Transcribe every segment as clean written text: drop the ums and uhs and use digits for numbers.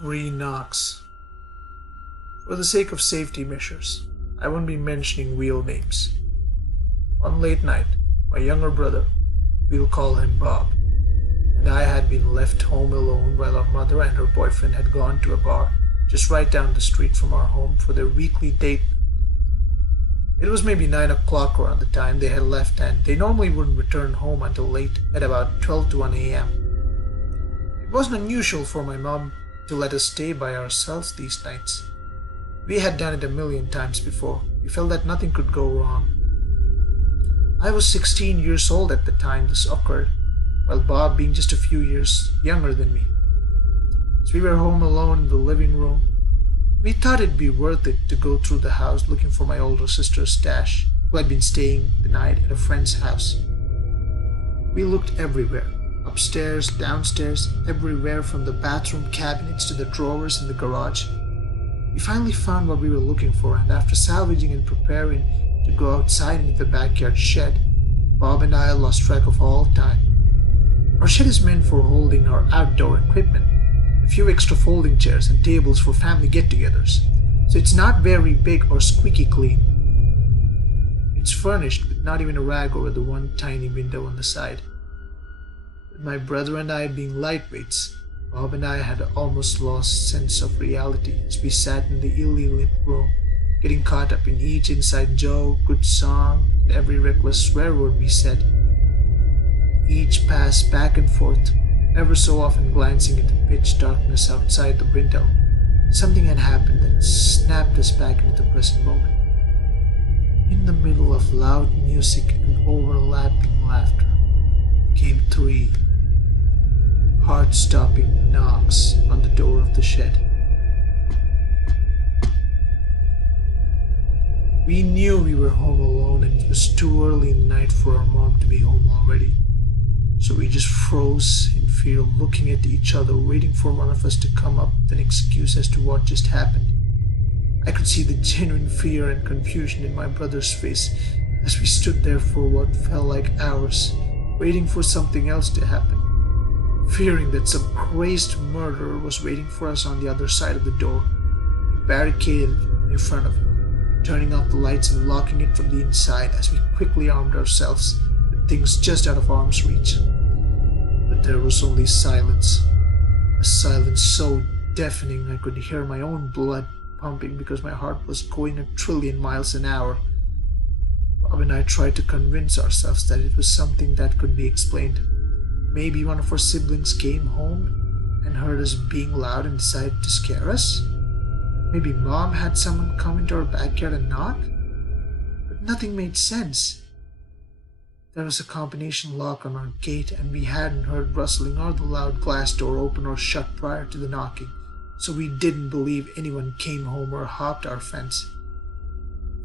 Three knocks. For the sake of safety measures, I won't be mentioning real names. One late night, my younger brother, we'll call him Bob, and I had been left home alone while our mother and her boyfriend had gone to a bar just right down the street from our home for their weekly date. It was maybe 9 o'clock around the time they had left, and they normally wouldn't return home until late at about 12 to 1 a.m. It wasn't unusual for my mom to let us stay by ourselves these nights. We had done it a million times before. We felt that nothing could go wrong. I was 16 years old at the time this occurred, while Bob being just a few years younger than me. As we were home alone in the living room, we thought it'd be worth it to go through the house looking for my older sister's stash, who had been staying the night at a friend's house. We looked everywhere, upstairs, downstairs, everywhere from the bathroom cabinets to the drawers in the garage. We finally found what we were looking for, and after salvaging and preparing to go outside into the backyard shed, Bob and I lost track of all time. Our shed is meant for holding our outdoor equipment, a few extra folding chairs and tables for family get-togethers, so it's not very big or squeaky clean. It's furnished with not even a rag over the one tiny window on the side. With my brother and I being lightweights, Bob and I had almost lost sense of reality as we sat in the illy lit room, getting caught up in each inside joke, good song, and every reckless swear word we said. Each passed back and forth, ever so often glancing at the pitch darkness outside the window. Something had happened that snapped us back into the present moment. In the middle of loud music and overlapping laughter came three heart-stopping knocks on the door of the shed. We knew we were home alone and it was too early in the night for our mom to be home already. So we just froze in fear, looking at each other, waiting for one of us to come up with an excuse as to what just happened. I could see the genuine fear and confusion in my brother's face as we stood there for what felt like hours, waiting for something else to happen, fearing that some crazed murderer was waiting for us on the other side of the door. We barricaded in front of it, turning off the lights and locking it from the inside as we quickly armed ourselves with things just out of arm's reach. But there was only silence, a silence so deafening I could hear my own blood pumping because my heart was going 1,000,000,000 miles an hour. Bob and I tried to convince ourselves that it was something that could be explained. Maybe one of our siblings came home and heard us being loud and decided to scare us. Maybe Mom had someone come into our backyard and knock. But nothing made sense. There was a combination lock on our gate, and we hadn't heard rustling or the loud glass door open or shut prior to the knocking, so we didn't believe anyone came home or hopped our fence.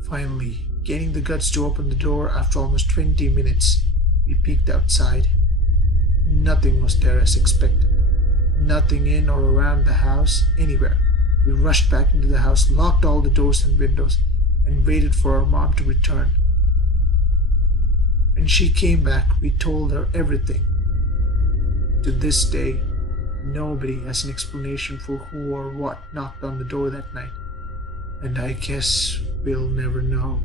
Finally, gaining the guts to open the door after almost 20 minutes, we peeked outside. Nothing was there as expected. Nothing in or around the house, anywhere. We rushed back into the house, locked all the doors and windows, and waited for our mom to return. When she came back, we told her everything. To this day, nobody has an explanation for who or what knocked on the door that night, and I guess we'll never know.